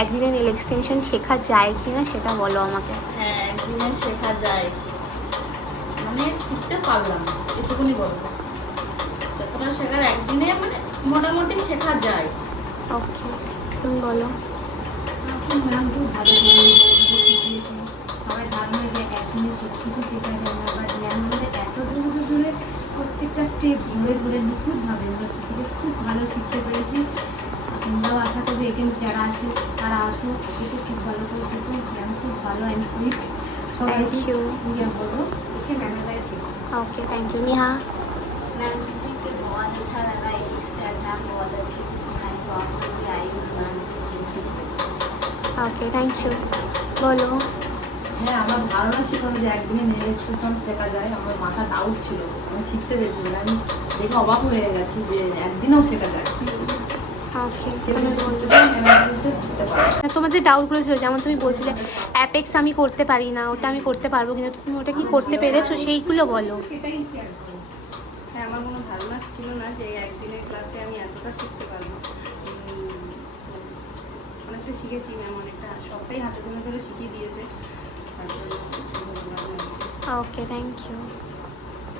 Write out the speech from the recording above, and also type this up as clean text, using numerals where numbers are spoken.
একদিনে nail extension শেখা যায় কি না সেটা বলো আমাকে। হ্যাঁ, একদিনে শেখা যায়, মানে শিখতে পারলাম এটুকুনি বলবো। যতটা শেখার একদিনে মানে মোটামুটি শেখা যায়। ওকে, তুমি বলো। ম্যাম খুব ভালো শিখিয়েছে। সবাই ভাবলো যে একদিনে সব কিছু শেখা যায় না, বাট ম্যাম আমাদের এত দূরে দূরে প্রত্যেকটা স্টেপ ধরে ধরে নিখুঁতভাবে আমরা শিখেছি, খুব ভালো শিখতে পেরেছি। তোমরাও আশা করবে এগেন্স্ট যারা আসো তারা আসো, এসে খুব ভালো করে শেখো। ম্যাম খুব ভালো অ্যান্ড সুইট। Thank you. বলো এসে ম্যামের কাছে শেখো। Okay, thank you. Neha. Ma'am से सीख के बहुत अच्छा लगा। एक स्टाइल मैम बहुत अच्छे से सिखाई, तो आप लोग भी आई हूँ मैम से सीख के। Okay, thank you. बोलो। হ্যাঁ, আমার ধারণা ছিল না যে একদিনে নেল এক্সটেনশন শেখা যায়। আমার মাথা ডাউট ছিল, আমি শিখতে পেরেছি, আমি দেখে অবাক হয়ে গেছি যে একদিনেও শেখা যায়। ওকে, এভাবে বলতে চাই, ম্যামের কাছে শিখতে পারো। তোমার যে ডাউটগুলো ছিল, যেমন তুমি বলছিলে অ্যাপেক্স আমি করতে পারি না, ওটা আমি করতে পারবো, কিন্তু তুমি ওটা কি করতে পেরেছো সেইগুলো বলো। সেটাই শেয়ার করো। হ্যাঁ, আমার কোনো ধারণা ছিল না যে একদিনের ক্লাসে আমি এতটা শিখতে পারবো। অনেকটা শিখেছি ম্যাম, অনেকটা সবটাই হাতে ধরে ধরে শিখিয়ে দিয়েছে। তারপরে ওকে, থ্যাংক ইউ।